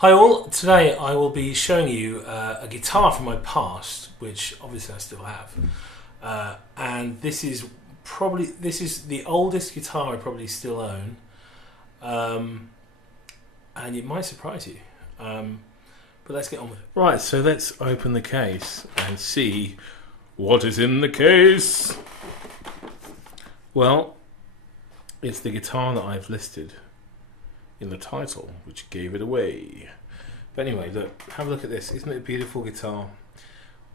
Hi all, today I will be showing you a guitar from my past, which obviously I still have, and this is the oldest guitar I probably still own, and it might surprise you, but let's get on with it. Right, so let's open the case and see what is in the case. Well, it's the guitar that I've listed in the title, which gave it away. But anyway, look, have a look at this. Isn't it a beautiful guitar?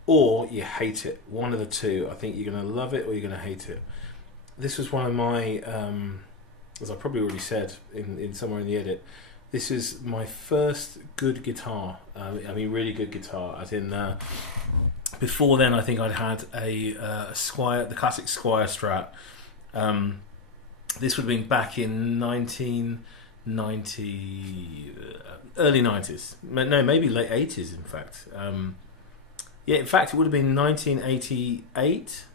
Or you hate it. One of the two. I think you're going to love it or you're going to hate it. This was one of my, as I probably already said in somewhere in the edit, this is my first good guitar. I mean, really good guitar. As in, before then, I think I'd had a Squier, the classic Squier Strat. This would have been back in 1990, early 90s. No, maybe late 80s, in fact. Yeah, in fact, it would have been 1988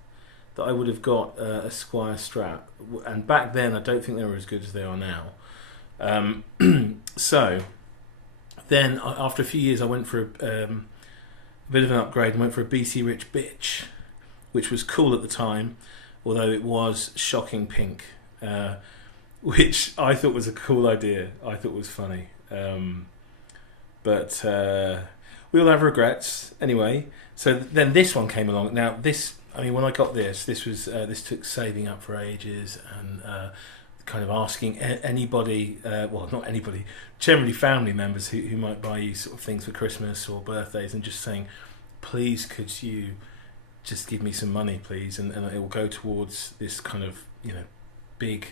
that I would have got a Squier Strat. And back then, I don't think they were as good as they are now. So, then, after a few years, I went for a bit of an upgrade and went for a BC Rich Bitch, which was cool at the time, although it was shocking pink. Which I thought was a cool idea. I thought was funny. But we all have regrets. Anyway, so then this one came along. Now this, I mean, when I got this was this took saving up for ages and kind of asking anybody, well, not anybody, generally family members who might buy you sort of things for Christmas or birthdays, and just saying, please, could you just give me some money, please, and it will go towards this kind of, you know, big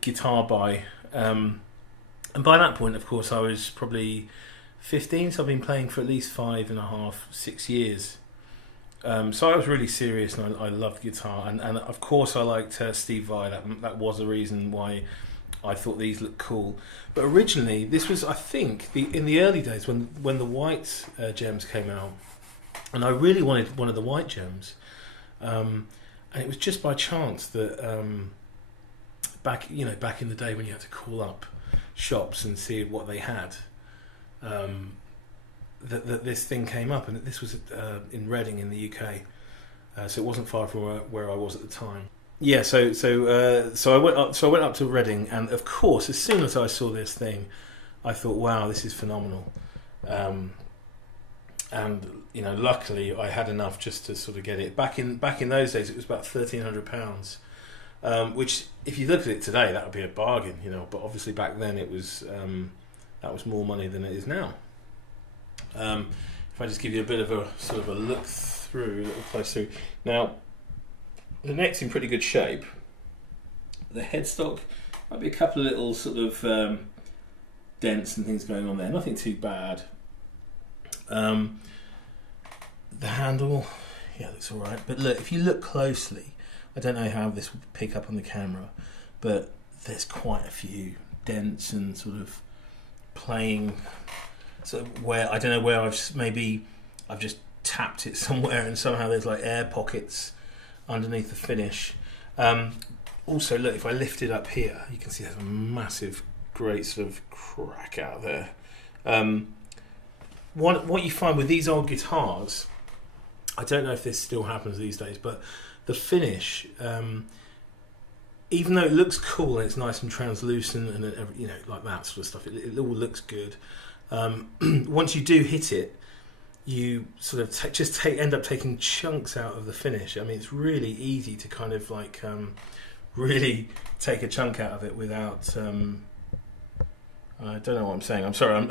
guitar buy. And by that point, of course, I was probably 15, so I've been playing for at least 5.5, 6 years. So I was really serious, and I loved guitar, and of course I liked Steve Vai. That was the reason why I thought these looked cool. But originally, this was, I think, in the early days when the white gems came out, and I really wanted one of the white gems, and it was just by chance that back in the day when you had to call up shops and see what they had, that this thing came up, and this was in Reading in the UK, so it wasn't far from where I was at the time. Yeah, so I went up to Reading, and of course, as soon as I saw this thing, I thought, wow, this is phenomenal. And you know, luckily I had enough just to sort of get it. Back in those days, it was about £1,300. Which, if you look at it today, that would be a bargain, you know. But obviously back then, it was that was more money than it is now. If I just give you a bit of a sort of a look through, a little close through. Now, the neck's in pretty good shape. The headstock might be a couple of little sort of dents and things going on there. Nothing too bad. The handle, yeah, looks all right. But look, if you look closely, I don't know how this will pick up on the camera, but there's quite a few dents and sort of playing, sort of where, I don't know where I've just tapped it somewhere, and somehow there's like air pockets underneath the finish. Also, look, if I lift it up here, you can see there's a massive, great sort of crack out there. What you find with these old guitars, I don't know if this still happens these days, but the finish, even though it looks cool and it's nice and translucent and you know, like that sort of stuff, it all looks good. Once you do hit it, you sort of end up taking chunks out of the finish. I mean, it's really easy to kind of like really take a chunk out of it without. I don't know what I'm saying. I'm sorry.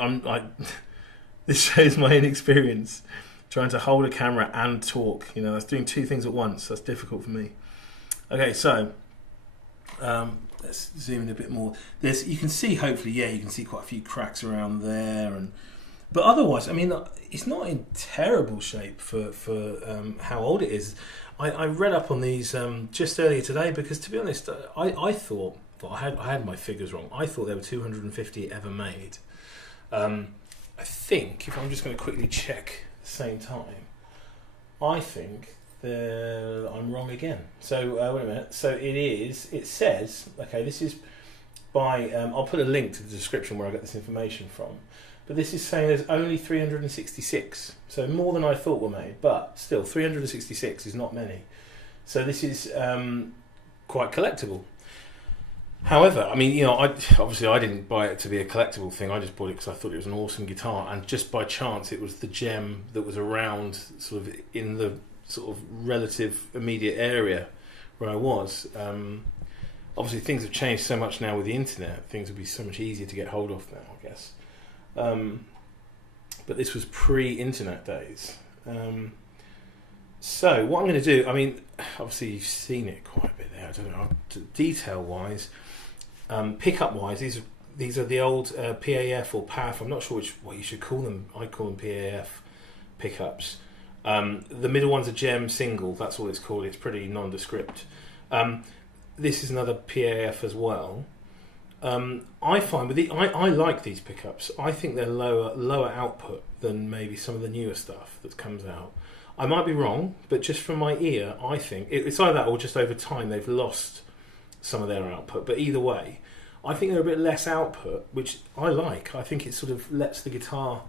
This shows my inexperience. Trying to hold a camera and talk, you know, that's doing two things at once. That's difficult for me. Okay, so let's zoom in a bit more. You can see, hopefully, yeah, you can see quite a few cracks around there, but otherwise, I mean, it's not in terrible shape for how old it is. I read up on these just earlier today because, to be honest, I thought, well, I had my figures wrong. I thought there were 250 ever made. I think, if I'm just going to quickly check same time, I think I'm wrong again. So wait a minute. So it says, okay, this is by, I'll put a link to the description where I got this information from, but this is saying there's only 366, so more than I thought were made, but still 366 is not many. So this is quite collectible. However, I mean, you know, obviously I didn't buy it to be a collectible thing. I just bought it because I thought it was an awesome guitar, and just by chance it was the Jem that was around, sort of in the sort of relative immediate area where I was. Obviously, things have changed so much now with the internet. Things would be so much easier to get hold of now, I guess. But this was pre-internet days. So what I'm going to do, I mean, obviously you've seen it quite a bit there. I don't know, detail-wise, pickup-wise, these are the old PAF or PAF. I'm not sure what you should call them. I call them PAF pickups. The middle one's a Jem single. That's all it's called. It's pretty nondescript. This is another PAF as well. I find with I like these pickups. I think they're lower output than maybe some of the newer stuff that comes out. I might be wrong, but just from my ear, I think it's either that or just over time they've lost some of their output. But either way, I think they're a bit less output, which I like. I think it sort of lets the guitar,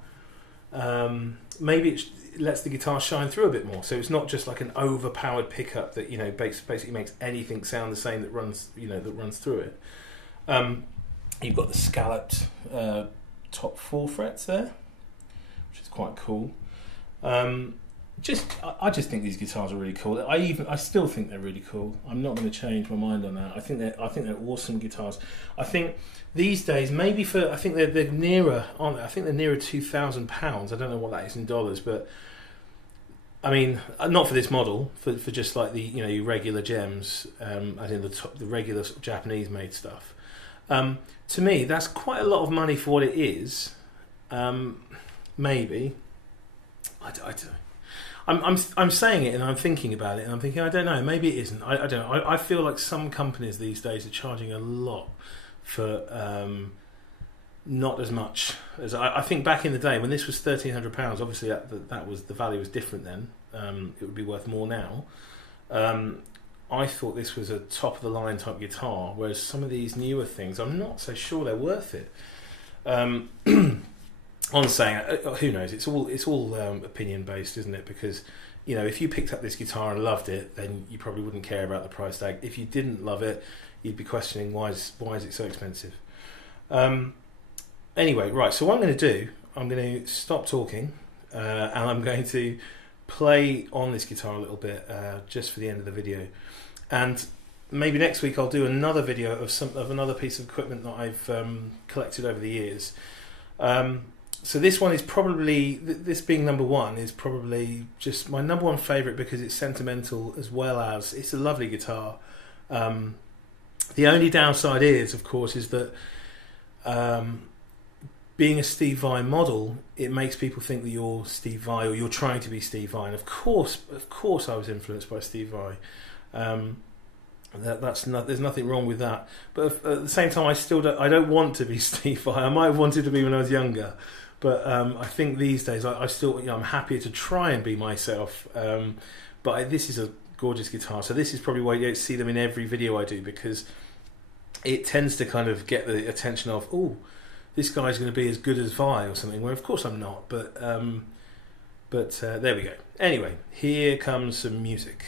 maybe it lets the guitar shine through a bit more. So it's not just like an overpowered pickup that, you know, basically makes anything sound the same that runs through it. You've got the scalloped top 4 frets there, which is quite cool. I just think these guitars are really cool. I still think they're really cool. I'm not going to change my mind on that. I think they're awesome guitars. I think these days, maybe I think they're nearer, aren't they? I think they're nearer £2,000. I don't know what that is in dollars, but I mean, not for this model, for just like the, you know, your regular Jems, as in the regular sort of Japanese made stuff. To me, that's quite a lot of money for what it is. Maybe I don't know. I'm saying it and I'm thinking about it and I'm thinking, I don't know, maybe it isn't. I don't know. I feel like some companies these days are charging a lot for not as much as I think back in the day when this was £1,300. Obviously, that was, the value was different then. It would be worth more now. I thought this was a top of the line type guitar, whereas some of these newer things, I'm not so sure they're worth it. On saying, who knows? It's all opinion based, isn't it? Because, you know, if you picked up this guitar and loved it, then you probably wouldn't care about the price tag. If you didn't love it, you'd be questioning why is it so expensive. Anyway, right. So what I'm going to do, I'm going to stop talking, and I'm going to play on this guitar a little bit, just for the end of the video, and maybe next week I'll do another video of another piece of equipment that I've collected over the years. So this one is probably, this being number one, is probably just my number one favourite because it's sentimental as well as it's a lovely guitar. The only downside is, of course, is that being a Steve Vai model, it makes people think that you're Steve Vai or you're trying to be Steve Vai. And of course, I was influenced by Steve Vai. There's nothing wrong with that. But at the same time, I don't want to be Steve Vai. I might have wanted to be when I was younger. But I think these days I still, you know, I'm happier to try and be myself. But this is a gorgeous guitar, so this is probably why you don't see them in every video I do, because it tends to kind of get the attention of, oh, this guy's going to be as good as Vi or something. Where of course I'm not. But there we go. Anyway, here comes some music.